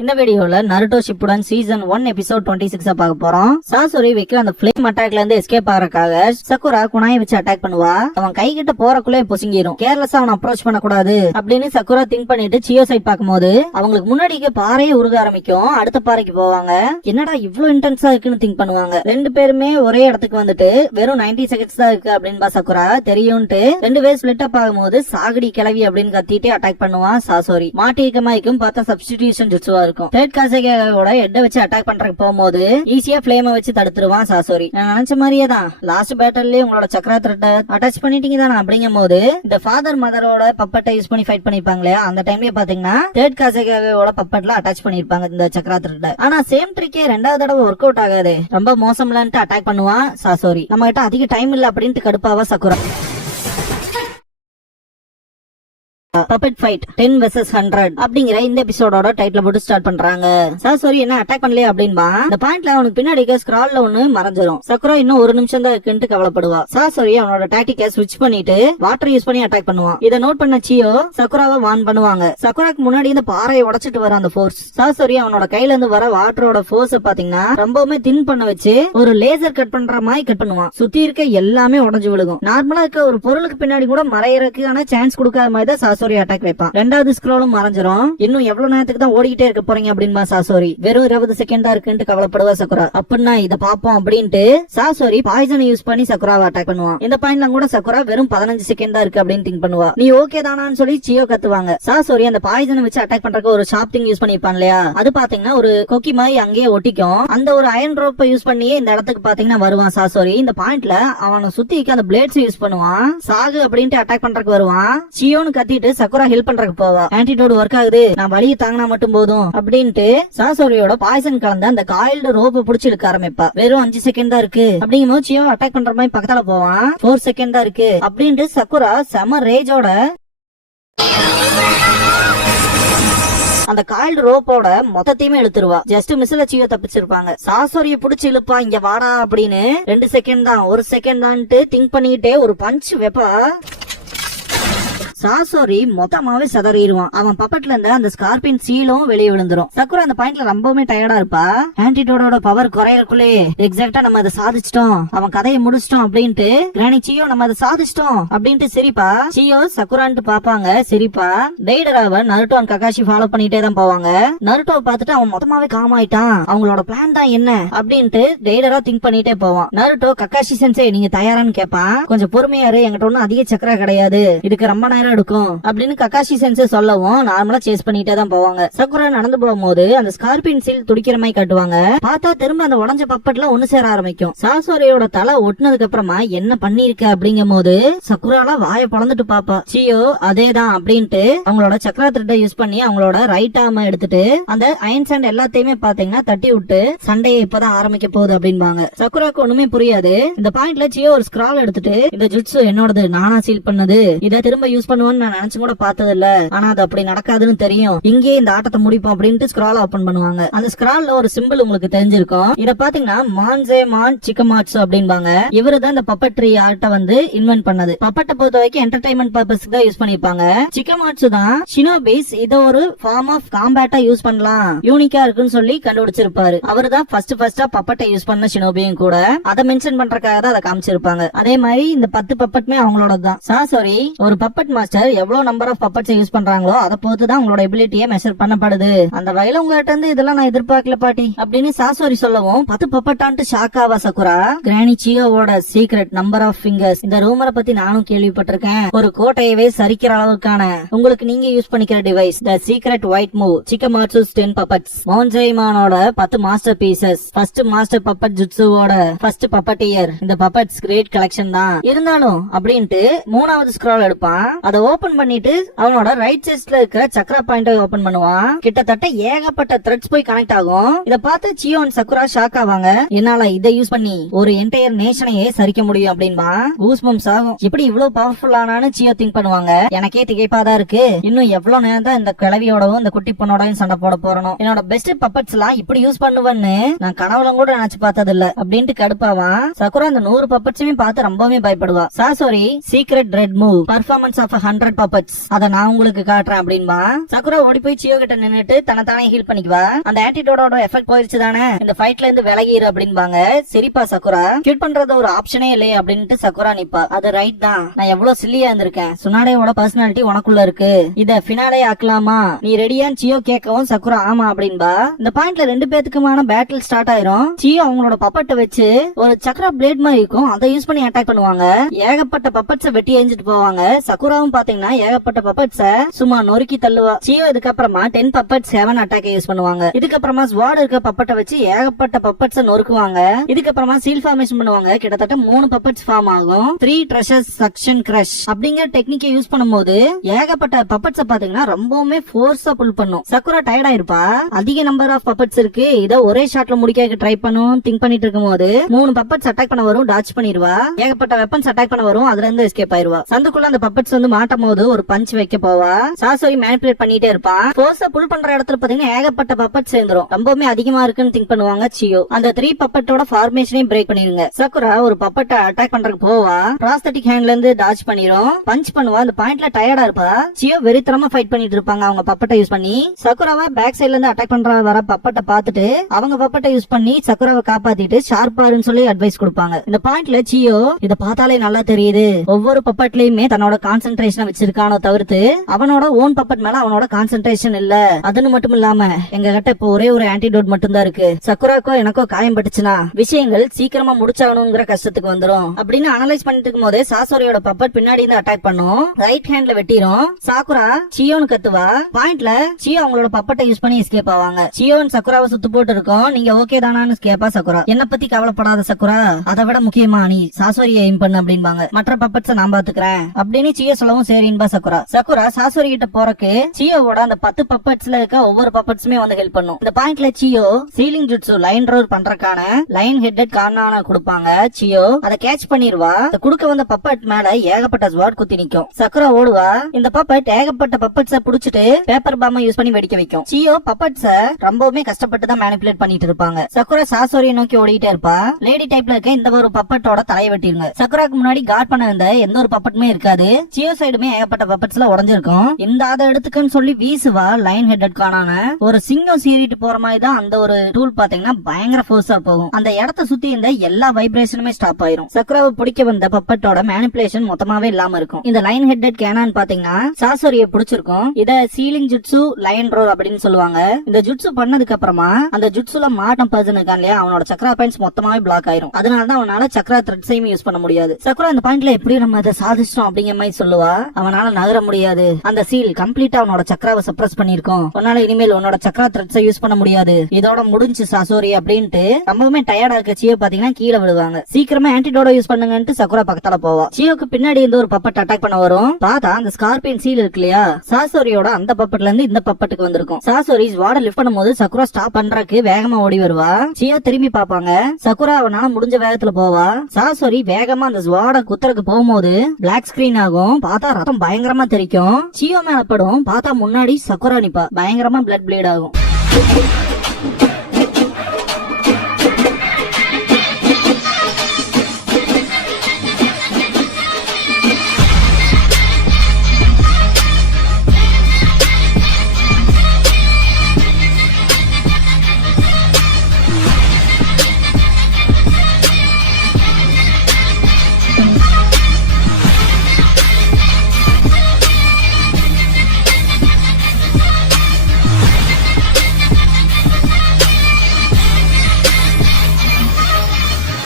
இந்த வீடியோல Naruto Shippuden season 1 episode 26 பார்க்க போறோம். சாசுரி வைக்கிற அந்த ஃப்ளேம் அட்டாக்ல இருந்து எஸ்கேப் ஆகறதுக்காக சக்குரா குனாயை வச்சு அட்டாக் பண்ணுவா. அவன் கை கிட்ட போறக்குள்ளே பொசுங்கிரும். கேர்லெஸ்ஸா அவனை அப்ரோச் பண்ண கூடாது அப்படின்னு சக்குரா திங்க் பண்ணிட்டு சியோ சைட் பாக்கும்போது அவங்களுக்கு முன்னாடிக்கு பாறையே உருக ஆரம்பிக்கும். அடுத்த பாறைக்கு போவாங்க. என்னடா இவ்வளவு இன்டென்ஸா இருக்குன்னு திங்க் பண்ணுவாங்க. ரெண்டு பேருமே ஒரே இடத்துக்கு வந்துட்டு வெறும் 90 செகண்ட்ஸ் தான் இருக்கு அப்படின்னு சக்குரா தெரியும்ட்டு ரெண்டு பேர் ஸ்பிளிட் அப் ஆகும்போது சாகடி கிளவி அப்படின்னு கத்திட்டு அட்டாக் பண்ணுவான். சாசோரி மாட்டிக்கமாய்க்கும் பார்த்தா சப்ஸ்டிடியூஷன் ஜுட்சுவா இருக்கும். தேர்ட் காசேகோட ஹெட்ட வச்சு அட்டாக் பண்றதுக்கு போகும்போது ஈஸியா ஃப்ளேமை வச்சு தடுத்துருவான் சாசோரி. நான் நினைச்ச மாதிரியே தான் லாஸ்ட் பேட்டல்லே உங்களோட சக்கரா த்ரெட்ட அட்டாச் பண்ணிட்டீங்க தானே அப்படிங்கும் போது இந்த ஃபாதர் மதரோட பப்பட்டை யூஸ் பண்ணி ஃபைட் பண்ணிருப்பாங்களே அந்த டைம்லயே பாத்தீங்கன்னா தேர்ட் காசேகோட பப்பட்ல அட்டாச் பண்ணிருப்பாங்க இந்த சக்கரா த்ரெட்ட. ஆனா சேம் ட்ரிக்கே ரெண்டாவது தடவை ஒர்க் அவுட் ஆகாது. ரொம்ப மோசம்லன்ட்டு அட்டாக் பண்ணுவான் சாசோரி. நம்ம கிட்ட அதிக டைம் இல்ல அப்படின்ட்டு கடுப்பாவா சக்குரா. பப்பட் ஃபைட் 10 vs 100 அப்படிங்கிற இந்த எபிசோடோட டைட்டில் போட்டு ஸ்டார்ட் பண்றாங்க. சாசோரி என்ன அட்டாக் பண்ணலையே அப்படின்பா. இந்த பாயிண்ட்ல அவனுக்கு பின்னாடி ஸ்கிரால்ல ஒண்ணு மறைஞ்சிரும். சக்குரா இன்னும் ஒரு நிமிஷம் தான் இருக்குன்னு கவலைப்படுவா. சாசோரி அவனோட டாக்டிக்கை ஸ்விட்ச் பண்ணிட்டு வாட்டர் யூஸ் பண்ணி அட்டாக் பண்ணுவான். இதை நோட் பண்ண சியோ சக்குராவை வார்ன் பண்ணுவாங்க. சக்குராக்கு முன்னாடி இந்த பாறையை உடைச்சிட்டு வர அந்த ஃபோர்ஸ் சாசோரி அவனோட கையில இருந்து வர வாட்டரோட ஃபோர்ஸ் பாத்தீங்கன்னா ரொம்பவுமே தின் பண்ண வச்சு ஒரு லேசர் கட் பண்ற மாதிரி கட் பண்ணுவான். சுத்தி இருக்க எல்லாமே உடஞ்சு விழுகும். நார்மலா இருக்க ஒரு பொருளுக்கு பின்னாடி கூட மறையறதுக்கான சான்ஸ் கொடுக்காத மாதிரி தான் சாசோரி அட்டாக் வைப்பான். ரெண்டாவது ஸ்க்ரோலும் மறைஞ்சிரும். இன்னும் எவ்வளவு நேரத்துக்கு தான் ஓடிக்கிட்டே இருக்க போறீங்க அப்படின்பா சாசோரி. வெறும் 20 செகண்ட் தான் இருக்குன்னு கவலைப்படுவா சக்குரா. அப்படின்னா இத பாப்போம் அப்படின்ட்டு சாசோரி பாய்சனை யூஸ் பண்ணி சக்குராவை அட்டாக் பண்ணுவான். இந்த பாயிண்ட்ல கூட சக்குரா வெறும் 15 செகண்ட் தான் இருக்கு அப்படின்னு திங்க் பண்ணுவா. நீ ஓகே தானான்னு சொல்லி சியோ கத்துவாங்க. சாசோரி அந்த பாய்சனை வச்சு அட்டாக் பண்றதுக்கு ஒரு ஷார்ப் திங் யூஸ் பண்ணிருப்பான் இல்லையா, அது பாத்தீங்கன்னா ஒரு கொக்கி மாதிரி அங்கேயே ஒட்டிக்கும். அந்த ஒரு அயன் ரோப்பை யூஸ் பண்ணியே இந்த இடத்துக்கு பாத்தீங்கன்னா வருவான் சாசோரி. இந்த பாயிண்ட்ல அவனை சுத்தி அந்த பிளேட்ஸ் யூஸ் பண்ணுவான். சாகு அப்படின்ட்டு அட்டாக் பண்றதுக்கு வருவான். சியோன்னு கத்திட்டு சக்குரா ஹெல்ப் பண்றதுக்கு போவா. ஆன்டிடோட் ஒர்க் ஆகுது, நான் வலியை தாங்கினா மட்டும் போதும் அப்படின்ட்டு சாசோரியோட பாய்சன் கலந்த அந்த காயில்டு ரோப்பை புடிச்சு இழுக்க ஆரம்பிப்பா. வெறும் 5 செகண்ட் தான் இருக்கு அப்படிங்கும் போது சியோ அட்டாக் பண்ற மாதிரி பக்கத்துல போவான். 4 செகண்ட் தான் இருக்கு அப்படின்ட்டு சக்குரா செம ரேஜோட அந்த காயில்டு ரோப்போட மொத்தத்தையுமே இழுத்துருவா. ஜஸ்ட் மிஸ்ல சியோ தப்பிச்சிருப்பாங்க. சாசோரிய புடிச்சு இழுப்பா. இங்க வாடா அப்படின்னு 2 செகண்ட் தான் 1 செகண்ட் தான்ட்டு திங்க் பண்ணிக்கிட்டே ஒரு பஞ்ச் வெப்பா. சாசோரி மொத்தமாவே சதறிடுவான். அவன் பப்பட்ல இருந்த அந்த ஸ்கார்பியன் சீலும் வெளியே விழுந்துரும். சக்குரா அந்த பாயிண்ட்ல ரொம்பவுமே டயர்டா இருப்பா. ஆன்டிடோட பவர் குறையறக்குள்ளே எக்ஸாக்டா நம்ம அதை சாதிச்சிட்டோம், அவன் கதையை முடிச்சிட்டோம் அப்படின்ட்டு கிரானி சியோ நம்ம அதை சாதிச்சிட்டோம் அப்படின்ட்டு சிரிப்பா. சியோ சக்குரான்ட்டு பாப்பாங்க சிரிப்பா. டெய்டராவ நருட்டோ அண்ட் ககாஷி ஃபாலோ பண்ணிட்டே தான் போவாங்க. நருட்டோவை பார்த்துட்டு அவன் மொத்தமாவே காம் ஆயிட்டான், அவங்களோட பிளான் தான் என்ன அப்படின்ட்டு டெய்டரா திங்க் பண்ணிட்டே போவான். நருட்டோ ககாஷி சென்சே நீங்க தயாரான்னு கேட்பான். கொஞ்சம் பொறுமையாரு, என்கிட்ட ஒன்னும் அதிக சக்கரா கிடையாது, இதுக்கு ரொம்ப நேரம் எடுக்கும் அப்படின்னு ககாஷி சென்சே சொல்லவும் நார்மலா சேஸ் பண்ணிட்டே தான் போவாங்க. சக்குரா நடந்து போகும்போது அந்த ஸ்கார்பியன் சீல் துடிக்கிற மாதிரி காட்டுவாங்க. பார்த்தா திரும்ப அந்த உடஞ்ச பப்பட்ல ஒண்ணு சேர ஆரம்பிக்கும். சாசோரியோட தலை ஒட்டினதுக்கு அப்புறமா என்ன பண்ணிருக்க அப்படிங்கும் போது சக்குரால வாயை பொளந்துட்டு பாப்பா. சியோ அதேதான் அப்படின்ட்டு அவங்களோட சக்கரா த்ரெட்டை யூஸ் பண்ணி அவங்களோட ரைட் ஆர்ம் எடுத்துட்டு அந்த அயன் சாண்ட் எல்லாத்தையுமே பாத்தீங்கன்னா தட்டி விட்டு சண்டையை இப்பதான் ஆரம்பிக்க போகுது அப்படின்பாங்க. சக்குராக்கு ஒண்ணுமே புரியாது. இந்த பாயிண்ட்ல சியோ ஒரு ஸ்கிரால் எடுத்துட்டு இந்த ஜுட்சு என்னோடது, நானா சீல் பண்ணது, இதை திரும்ப யூஸ் பண்ணுவேன்னு நான் நினைச்சு கூட பார்த்தது இல்ல, ஆனா அது அப்படி நடக்காதுன்னு தெரியும், இங்கே இந்த ஆட்டத்தை முடிப்போம் அப்படின்ட்டு ஸ்கிரால் ஓபன் பண்ணுவாங்க. அந்த ஸ்கிரால்ல ஒரு சிம்பிள் உங்களுக்கு தெரிஞ்சிருக்கும். இத பாத்தீங்கன்னா மான்சே மான் சிக்கமாட்சு அப்படின்பாங்க. இவருதான் இந்த பப்பட்ரி ஆர்ட்டை வந்து இன்வென்ட் பண்ணது. பப்பட்டை பொறுத்த வரைக்கும் என்டர்டைன்மெண்ட் பர்பஸ்க்கு தான் யூஸ் பண்ணிருப்பாங்க. சிக்கமாட்சு தான் ஷினோபிஸ் இத ஒரு ஃபார்ம் ஆஃப் காம்பேட்டா யூஸ் பண்ணலாம், யூனிக்கா இருக்குன்னு சொல்லி கண்டுபிடிச்சிருப்பாரு. அவரு தான் ஃபர்ஸ்டா பப்பட்டை யூஸ் பண்ண ஷினோபியும் கூட. அதை மென்ஷன் பண்றதுக்காக தான் அதை காமிச்சிருப்பாங்க. அதே மாதிரி இந்த 10 பப்பட்மே அவங்களோட தான். சாசோரி ஒரு பப்பட் மாஸ்டர் எவ்வளவு நம்பர் ஆஃப் பப்பட்ஸ் யூஸ் பண்றாங்களோ அதை பொறுத்து தான் உங்களோட எபிலிட்டியை மெஷர் பண்ணப்படுது. அந்த வகையில உங்ககிட்ட இருந்து இதெல்லாம் நான் எதிர்பார்க்கல பாட்டி அப்படின்னு சாசோரி சொல்லவும் 10 பப்பட்டான்ட்டு ஷாக் ஆவா சக்குரா. கிரானி சியோவோட சீக்ரெட் நம்பர் ஆஃப் ஃபிங்கர்ஸ், இந்த ரூமரை பத்தி நானும் கேள்விப்பட்டிருக்கேன். ஒரு கோட்டையவே சரிக்கிற அளவுக்கான உங்களுக்கு நீங்க யூஸ் பண்ணிக்கிற device the secret white move Chikamatsu's 10 puppets, மோன்ஜைமானோட 10 master pieces, first master puppet ஜுட்சுவோட ஃபர்ஸ்ட் பப்பட்டியர், இந்த பப்பட்ஸ் கிரேட் கலெக்ஷன் தான் இருந்தாலும் அப்படின்ட்டு 3வது ஸ்க்ரால் எடுப்பான். அதை ஓபன் பண்ணிட்டு அவனோட ரைட் செஸ்ட்ல இருக்கிற சக்ரா பாயிண்ட ஓபன் பண்ணுவான். கிட்டத்தட்ட ஏகப்பட்ட த்ரெட்ஸ் போய் கனெக்ட் ஆகும். இத பார்த்து சியோ அண்ட் சக்குரா ஷாக் ஆவாங்க. என்னால இதை யூஸ் பண்ணி ஒரு என்டையர் நேஷனையே சரிக்க முடியும் அப்படின்பா. கூஸ்பம்ஸ் ஆகும். எப்படி இவ்வளவு பவர்ஃபுல் ஆனான்னு சியோ திங்க் பண்ணுவாங்க. எனக்கே திகைப்பாதான் இருக்கு, இன்னும் எவ்வளவு நேரம் தான் இந்த கிழவியோடவும் இந்த குட்டி பொண்ணோடவும் சண்டை போட போறணும். என்னோட பெஸ்ட் பப்பட்ஸ் எல்லாம் இப்படி யூஸ் பண்ணுவேன்னு நான் கனவுல கூட நினைச்சு பார்த்தது இல்ல அப்படின்ட்டு கடுப்பாவான். சக்குரா அந்த 100 பப்பட்ஸுமே பார்த்து ரொம்பவே பயப்படுவா. Sasori secret red move performance of 100 puppets, அத நான் உங்களுக்கு காட்டுறேன் அப்படின்பா. சக்குரா ஓடி போய் சியோ கிட்ட நின்னுட்டு தன்னை ஹீல் பண்ணிக்குவா. அந்த ஆன்டிடோடோட எஃபெக்ட் போயிருச்சு தானே, இந்த ஃபைட்ல இருந்து விலகிரு அப்படின்பாங்க. சரிப்பா சக்குரா, கியூட் பண்றது ஒரு ஆப்ஷனே இல்லையே அப்படின்ட்டு சக்குரா நிப்பா. அது ரைட் தான், நான் எவ்வளவு சில்லியா இருந்திருக்கேன். சுனாடேயோட பர்சனாலிட்டி உனக்குள்ள இருக்கு, இத ஃபினாலே ஆக்கலாமா, நீ ரெடியான்னு சியோ கேட்கவும் சக்குரா ஆமா அப்படின்பா. இந்த பாயிண்ட்ல 2 பேத்துக்குமான பேட்டில் ஸ்டார்ட் ஆயிரும். சியோ அவங்களோட பப்பட்டை வச்சு ஒரு சக்கரா பிளேட் மாதிரி இருக்கும், அதை யூஸ் பண்ணி அட்டாக் பண்ணுவாங்க. ஏகப்பட்ட பப்பட்ஸ வெட்டி எரிஞ்சிட்டு போவாங்க. சக்குராவும் பாத்தீங்கன்னா ஏகப்பட்ட பப்பட்ஸ சும்மா நொறுக்கி தள்ளுவா. சியோ இதுக்கப்புறமா 10 பப்பட்ஸ் 7 அட்டாக் யூஸ் பண்ணுவாங்க. இதுக்கப்புறமா ஸ்வாட் இருக்க பப்பட்டை வச்சு ஏகப்பட்ட பப்பட்ஸ நொறுக்குவாங்க. இதுக்கப்புறமா சீல் ஃபார்மேஷன் பண்ணுவாங்க. கிட்டத்தட்ட 3 பப்பட்ஸ் ஃபார்ம் ஆகும். 3 ட்ரெஷர்ஸ் சக்ஷன் கிரஷ் அப்படிங்கிற டெக்னிக்கை யூஸ் பண்ணும்போது ஏகப்பட்ட பப்பட்ஸ பாத்தீங்கன்னா ரொம்பவுமே ஃபோர்ஸா புல் பண்ணும். சக்குரா டயர்டா இருப்பா. அதிக நம்பர் ஆஃப் பப்பட்ஸ் இருக்கு, இத ஒரே ஷாட்ல முடிக்க ட்ரை பண்ணும் திங்க் பண்ணிட்டு இருக்கும்போது 3 பப்பட்ஸ் அட்டாக் பண்ண வரும், டாச் பண்ணிடுவா. ஏகப்பட்ட வெப்பன்ஸ் அட்டாக் பண்ண வரும், அதுல இருந்து எஸ்கேப் ஆயிருவா. சந்துக்குள்ள அந்த பப்பட்ஸ் வந்து மாட்டும் போது ஒரு பஞ்ச் வைக்க போவா. சாசோரி மேனிபுலேட் பண்ணிட்டே இருப்பான். ஃபோர்ஸா புல் பண்ற இடத்துல பாத்தீங்கன்னா ஏகப்பட்ட பப்பட்ஸ் சேர்ந்துரும். ரொம்பவுமே அதிகமா இருக்குன்னு திங்க் பண்ணுவாங்க சியோ. அந்த 3 பப்பட்டோட ஃபார்மேஷனையும் பிரேக் பண்ணிருங்க. சக்குரா ஒரு பப்பட்ட அட்டாக் பண்றதுக்கு போவா. ப்ராஸ்தட்டிக் ஹேண்ட்ல இருந்து டாச் பண்ணிரும், பஞ்ச் பண்ணுவா. அந்த பாயிண்ட்ல டயர்டா இருப்பா. சியோ வெறித்தனமா ஃபைட் பண்ணிட்டு இருப்பாங்க அவங்க பப்பட்டை யூஸ் பண்ணி. சக்குராவை பேக் சைட்ல இருந்து அட்டாக் பண்ற வர பப்பட்டை பார்த்துட்டு அவங்க பப்பட்டை யூஸ் பண்ணி சக்குராவை காப்பாத்திட்டு ஷார்ப்பாருன்னு சொல்லி அட்வைஸ் கொடுப்பாங்க. இந்த பாயிண்ட்ல சியோ இத பார்த்தாலே நல்லா தெரியுது, ஒவ்வொரு பப்பட்லயுமே தன்னோட கான்சென்ட்ரேஷன் வச்சிருக்கானோ தவிர்த்து அவனோட ஓன் பப்பட் மேல அவனோட கான்சென்ட்ரேஷன் இல்ல. அதுன்னு மட்டும் இல்லாம எங்க கிட்ட இப்போ ஒரே ஒரு ஆன்டிடோட் மட்டும் தான் இருக்கு. சக்குராக்கோ எனக்கோ காயம் பட்டுச்சுன்னா விஷயங்கள் சீக்கிரமா முடிச்சாகணுங்கிற கஷ்டத்துக்கு வந்துரும் அப்படின்னு அனலைஸ் பண்ணிட்டு இருக்கும் போதே சாசோரியோட பப்பட் பின்னாடி இருந்து அட்டாக் பண்ணும். ரைட் ஹேண்ட்ல வெட்டிரும். சாக்குரா சியோன்னு கத்துவா. பாயிண்ட்ல சியோ அவங்களோட பப்பட்டை யூஸ் பண்ணி எஸ்கேப் ஆவாங்க. சியோன் சக்குராவை சுத்து போட்டு இருக்கோம், நீங்க ஓகே தானான்னு கேப்பா சக்குரா. என்ன பத்தி கவலைப்படாத சக்குரா, அதை விட முக்கியமா நீ சாசோரியை எய்ம் பண்ணு அப்படின்பாங்க. மற்ற பப்பட்ஸ நான் பாத்துக்கிறேன் அப்படின்னு சியோ சொல்லவும் சரின்பா சக்குரா. சக்குரா சாசோரி கிட்ட போறக்கு சியோவோட அந்த 10 பப்பட்ஸ்ல இருக்க ஒவ்வொரு பப்பட்ஸுமே வந்து ஹெல்ப் பண்ணும். இந்த பாயிண்ட்ல சியோ சீலிங் ஜுட்சு லைன் ரோர் பண்றதுக்கான லைன் ஹெட்டட் கார்னான கொடுப்பாங்க. சியோ அதை கேட்ச் பண்ணிருவா. குடுக்க வந்த பப்பட் மேல ஏகப்பட்ட ஸ்வாட் குத்தி நிக்கும். சக்குரா ஓடுவா. இந்த பப்பட் ஏகப்பட்ட பப்பட்ஸ புடிச்சிட்டு பேப்பர் பாம்பை யூஸ் பண்ணி வெடிக்க வைக்கும். சியோ பப்பட்ஸ ரொம்பவுமே கஷ்டப்பட்டு தான் மேனிபுலேட் பண்ணிட்டு இருப்பாங்க. சக்குரா சாசோரியை நோக்கி ஓடிட்டே இருப்பா. லேடி டைப்ல இருக்க இந்த ஒரு பப்பட்டோட தலையை வெட்டிருங்க. சக்குராக்கு முன்னாடி கார்ட் பண்ண இருந்த எந்த ஒரு பப்பட்டுமே இருக்காது. சியோ சைடுமே ஏகப்பட்ட பப்பட்ஸ்ல உடஞ்சிருக்கும். இந்த அதை எடுத்துக்குன்னு சொல்லி வீசுவா. லைன் ஹெட்டட் காணான ஒரு சிங்கம் சீறிட்டு போற மாதிரி தான் அந்த ஒரு டூல் பாத்தீங்கன்னா பயங்கர ஃபோர்ஸா போகும். அந்த இடத்த சுத்தி இருந்த எல்லா வைப்ரேஷனுமே ஸ்டாப் ஆயிரும். சக்குராவை பிடிக்க வந்த பப்பட்டோட மேனிபுலேஷன் மொத்தமாவே இல்லாம இருக்கும். இந்த லைன் ஹெட்டட் கேனான் பாத்தீங்கன்னா சாசோரியை பிடிச்சிருக்கும். இத சீலிங் ஜுட்சு லைன் ரோல் அப்படின்னு சொல்லுவாங்க. இந்த ஜுட்சு பண்ணதுக்கு அப்புறமா அந்த ஜுட்சுல மாட்டம் பர்சன் இருக்கான் இல்லையா, அவனோட சக்ரா பாயிண்ட்ஸ் மொத்தமாவே பிளாக் ஆயிரும். அதனாலதான் அவனால சக்ரா த்ரெட்ஸையும் யூஸ் பண்ண முடியாது. சக்குரா இந்த பாயிண்ட்ல எப்படி நம்ம அதை சாதிச்சிட்டோம் அப்படிங்கிற மாதிரி சொல்லுவா. அவனால நகர முடியாது, அந்த சீல் கம்ப்ளீட்டா அவனோட சக்ராவை சப்ரஸ் பண்ணிருக்கோம், உன்னால இனிமேல் உன்னோட சக்ரா த்ரெட்ஸை யூஸ் பண்ண முடியாது, இதோட முடிஞ்சு சாசோரி அப்படின்ட்டு ரொம்பவுமே டயர்டா இருக்க சியோ பாத்தீங்கன்னா கீழே விழுவாங்க. சீக்கிரமா ஆன்டிடோட யூஸ் பண்ணுங்கன்ட்டு சக்குரா பக்கத்தால போவா. சியோக்கு பின்னாடி இருந்து ஒரு பப்பட் அட்டாக் பண்ண வரும். பார்த்தா அந்த ஸ்கார்பியன் சீல் இருக்கு இல்லையா, சாசோரியோட அந்த பப்பட்ல இருந்து இந்த பப்பட்டுக்கு வந்திருக்கும். சாசோரி வாட லிஃப்ட் பண்ணும்போது சக்குரா ஸ்டாப் பண்றதுக்கு வேகமா ஓடி வருவா. சியோ திரும்பி பாப்பாங்க. சக்குரா அவனால முடிஞ்ச வேகத்துல போவா. சாசோரி வேகமா அந்த ஸ்வாட குத்துறக்கு போகும்போது பிளாக் ஸ்கிரீன் ஆகும். பார்த்தா ரத்தம் பயங்கரமா தெரிக்கும். சியோ மேல படும். பார்த்தா முன்னாடி சக்குரா நிப்பா. பயங்கரமா பிளட் ப்ளீட் ஆகும்.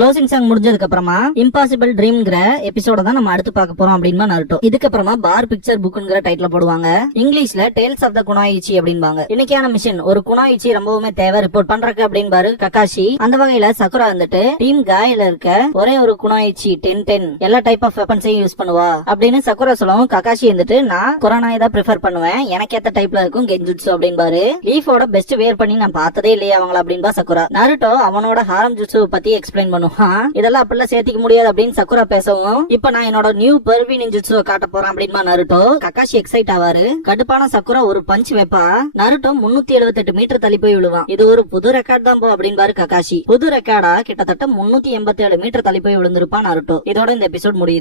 க்ளோசிங் சாங் முடிஞ்சதுக்கு அப்புறமா இம்பாசிபிள் ட்ரீம்ங்கிற எபிசோட தான் நம்ம அடுத்து பார்க்க போறோம் அப்படின்னு நருட்டோ. இதுக்கப்புறமா பார் பிக்சர் புக்ங்கிற டைட்டில் போடுவாங்க. இங்கிலீஷ்ல டேல்ஸ் ஆஃப் த குனாயிச்சி அப்படின்பாங்க. இன்னைக்கான மிஷன் ஒரு குனாயிச்சி ரொம்பவுமே தேவை ரிப்போர்ட் பண்றதுக்கு அப்படின்னு கக்காஷி. அந்த வகையில சக்குரா வந்துட்டு டீம் காயில இருக்க ஒரே ஒரு குனாயிச்சி 10 எல்லா டைப் ஆஃப் வெப்பன்ஸையும் யூஸ் பண்ணுவா அப்படின்னு சக்குரா சொல்லவும் கக்காஷி வந்துட்டு நான் குரானாயை தான் ப்ரிஃபர் பண்ணுவேன், எனக்கு ஏத்த டைப்ல இருக்கும் கென்ஜுட்சு அப்படின்பாரு. லீஃபோட பெஸ்ட் வேர் பண்ணி நான் பார்த்ததே இல்லையா அவங்கள அப்படின்பா சக்குரா. நருட்டோ அவனோட ஹாரம் ஜுட்சு பத்தி எக்ஸ்பிளைன் பண்ணும். இதெல்லாம் அப்படிலாம் சேர்த்திக்க முடியாது அப்படின்னு சக்குரா பேசவும் இப்ப நான் என்னோட நியூ பர்வி நிஞ்சுட்சு காட்ட போறேன் அப்படின்பா நருட்டோ. கக்காஷி எக்ஸைட் ஆவாரு. கடுப்பான சக்குரா ஒரு பஞ்ச் வைப்பா. நருட்டோ 378 மீட்டர் தள்ளி போய் விழுவான். இது ஒரு புது ரெக்கார்ட் தான் போ அப்படின்பாரு கக்காஷி. புது ரெக்கார்டா கிட்டத்தட்ட 387 மீட்டர் தள்ளி போய் விழுந்திருப்பான் நருட்டோ. இதோட இந்த எபிசோட் முடியுது.